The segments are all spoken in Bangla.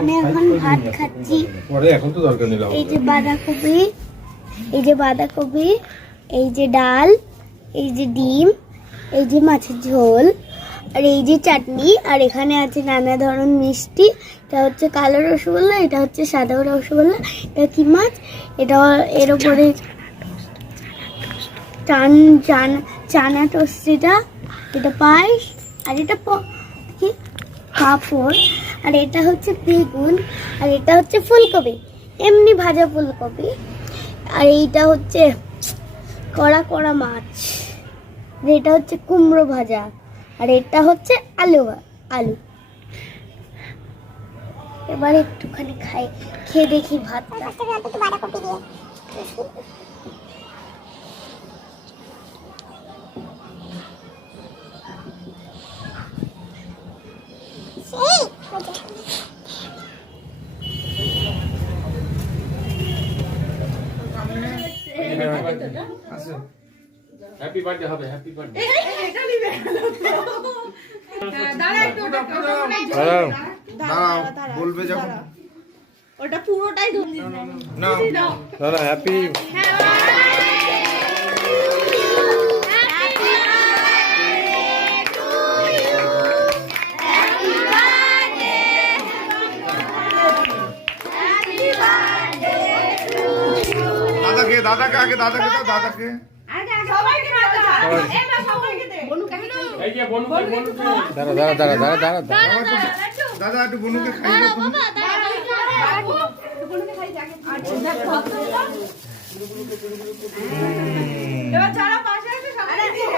আমি এখন ভাত খাচ্ছি। এখন তো দরকার নেই। এই যে বাঁধাকপি, এই যে বাঁধাকপি, এই যে ডাল, এই যে ডিম, এই যে মাছের ঝোল, আর এই যে চাটনি, আর এখানে আছে নানা ধরনের মিষ্টি। এটা হচ্ছে কালো রসগোল্লা, এটা হচ্ছে সাদা রসগোল্লা, এটা কি মাছ, এটা এর উপরে চানা টোস্ট, এটা পায়েস, আর এটা কি পাঁপড়, আর এটা হচ্ছে বেগুন, আর এটা হচ্ছে ফুলকপি, এমনি ভাজা ফুলকপি, আর এইটা হচ্ছে কড়া কড়া মাছ, আর এটা হচ্ছে কুমড়ো ভাজা, আর এটা হচ্ছে আলু। এবার একটুখানি খেয়ে দেখি ভাতটা। হ্যাপি বার্থডে হবে, হ্যাপি বার্থডে। দাঁড়াও, বলবে যখন। ওটা পুরোটাই ধুন না না হ্যাপি দাদাকে আগে দাদাকে দাও, দাদাকে। দাদা একটু বনুকে খাইয়ে দাও তুমি। এবার যারা পাশে আছে সবাই দিয়ে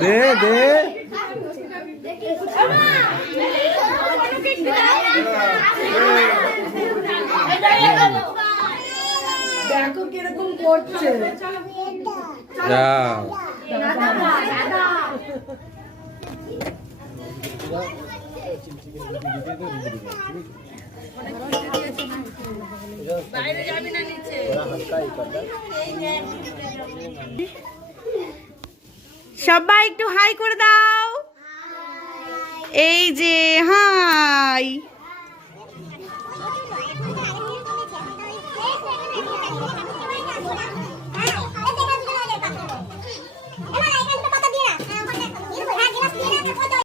দে দে দেখো কিরকম করছে। যা সবাই একটু হাই করে দাও। এই যে হাই।